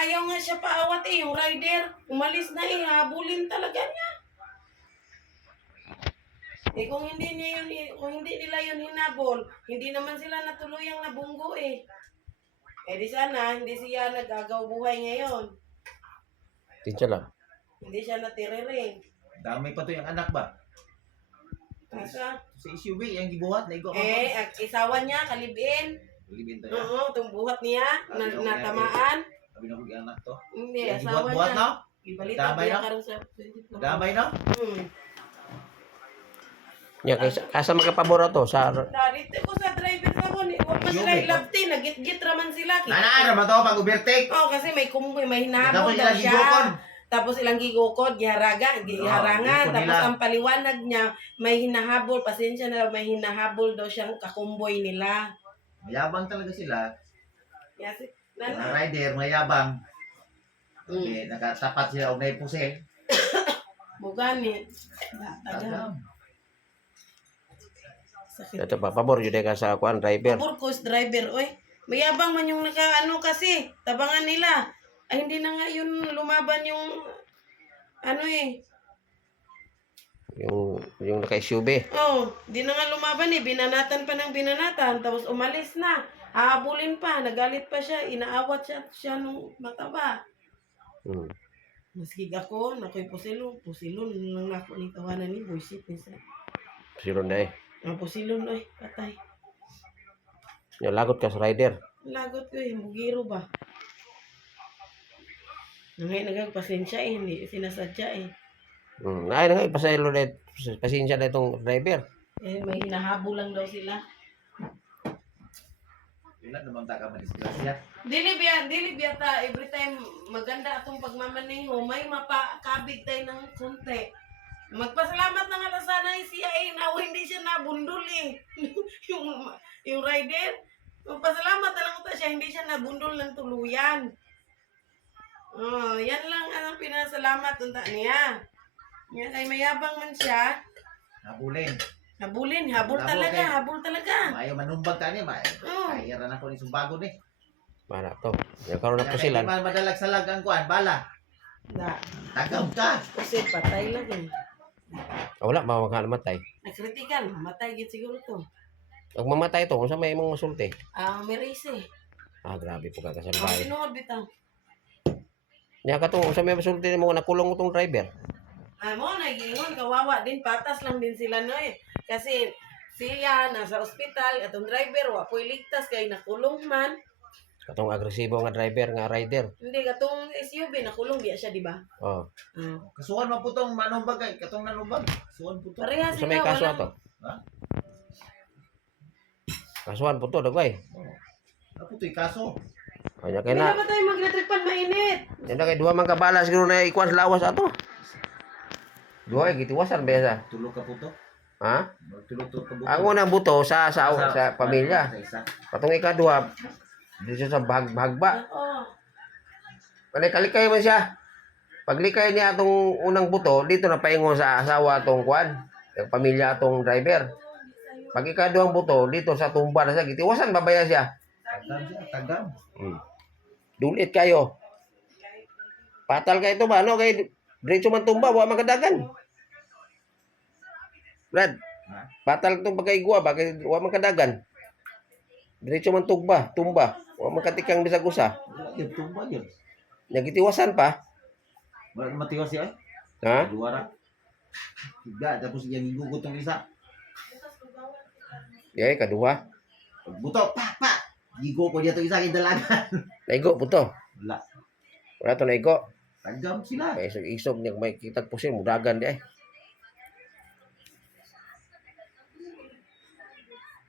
ayaw nga siya paawat eh, yung rider. Umalis na eh, habulin talaga niya. Eh kung hindi niya yun, kung hindi nila yun hinabol, hindi naman sila natuluyang nabunggo eh. Eh di sana, hindi siya nagagaw buhay ngayon. Tinsya lang. Hindi siya natiriring. Damay pa to yung anak ba? Asa? Sa SUV, yung gibuhat na igo. Eh, ang isawa niya, kalibin. Libin to yan. Oo, itong buhat niya, natamaan. Sabi na ko yung anak to. Hindi, Yung asawa gibuhat-buhat niya. no? Ibalita Damay niya na? karon sa... Damay no? Nya kasa magkapabor to sa Dito ko sa driver sa ko, huwag pa sila ilabti, nagit-git raman sila. Nanaan naman to pag overtake. Oo, kasi may kumboy, may Tapos hinahabol daw ilang siya. gigukod. Tapos ilang gigukod, giharangan. gigukod Tapos nila. ang paliwanag niya, may hinahabol, pasensya na may hinahabol daw siyang kakumboy nila. Mayabang talaga sila. Yes, Mga nana. rider, mayabang. Okay, nakatapat sila og nay pusil. Bugani. Taga. Sakit. ito pa pabor jud ka sa kuan driver. Burkos driver, oy. Mayabang man yung naka kasi, tabangan nila. Ay hindi na nga yun lumaban yung ano eh. Yung naka-SUV. Oh, di na nga lumaban eh. Binanatan pa ng binanatan. Tapos umalis na. Hahabulin pa. Nagalit pa siya. Inaawat siya nung mataba. Hmm. Maski ako, nakoy pusilon. Pusilon lang ako ni tawanan ni Boysit. Siro na eh. Ang pusilon, oy. Patay. Nya lagot ka sa rider. Lagot ko eh. Mugiro ba? Ngayon nagpasensya eh. Hindi sinasadya eh. Ay na pasaylo na pasensya na itong driver. Eh, may hinahabol lang daw sila. Wala naman ta ka madisgrasya. Dili biya ta every time maganda atong pagmamaneho, may mapakabig tayo ng konti. Magpasalamat na nga sana siya eh, na hindi siya nabundol eh. yung rider. Magpasalamat na lang ta siya, hindi siya nabundol ng tuluyan. Oh, yan lang ang pinasalamat unta niya. Yan ay mayabang man siya. Nabulin. Habulin, habol talaga, habol talaga. Mayo manumbag ka ni, Oh. kaya na ko ni sumbago ni. Mana to. Ya karon na pusilan. Kaya madalag sa lagang kuan, bala. Da, Tagam ka. kasi patay lang eh. Wala matay. Nagkritikan, matay gid siguro to. Pag mamatay to, unsa may imong masulti? May race eh. Grabe po ka Ang kasalbay. sinuod bitaw. Nya ka to, unsa may masulti mo nakulong utong driver? Mo, nagingon, kawawa din, patas lang din sila no eh. Kasi siya nasa ospital, atong driver, wa po'y ligtas kay nakulong man. Katong agresibo nga driver nga rider. Hindi, katong SUV, nakulong biya siya, di ba? Oh. Kasuhan man po tong manumbag kay katong nanumbag. Kasuhan po to. Parehas Unsa sila, may kaso walang... ato? Ha? Kasuhan po to dagway. Ako to'y kaso. Anya Hindi kay na. na ba tayo mag-electric mainit? Nya kay duha man ka bala siguro na ikuan sa lawas ato. Duha gitiwasan besa. Tulog ka po to. Ha? Tulog-tulog ka po. Ang unang buto sa pamilya. Sa isa. Patong ikaduha dito sa bahagba. Oo. Kalikay man siya. Paglikay niya atong unang buto, dito na paingon sa asawa atong kuan, yung pamilya atong driver. Pag ikaduhang buto, dito sa tumba na siya, gitiwasan babaya siya. Tagam siya, tagam. Dulit kayo. Patal kayo ito ba? Ano kay diretso man tumba, wa magkadagan. Brad, patal itong pagkaigwa, bakit wa magkadagan? Diretso man tumba, wa magkatikang bisag usa. Yun, tumba yun. Nagitiwasan pa. Wala na matiwas siya eh. Ha? Luwara. Higa, tapos yan igugot ng isa. Yay, kaduha. Buto, pa! Gigo ko dito isa kay dalagan. Naigo puto. Wala. Wala to naigo. Tagam sila. Kaya isog-isog niya may kitag pusin, mudagan di ay.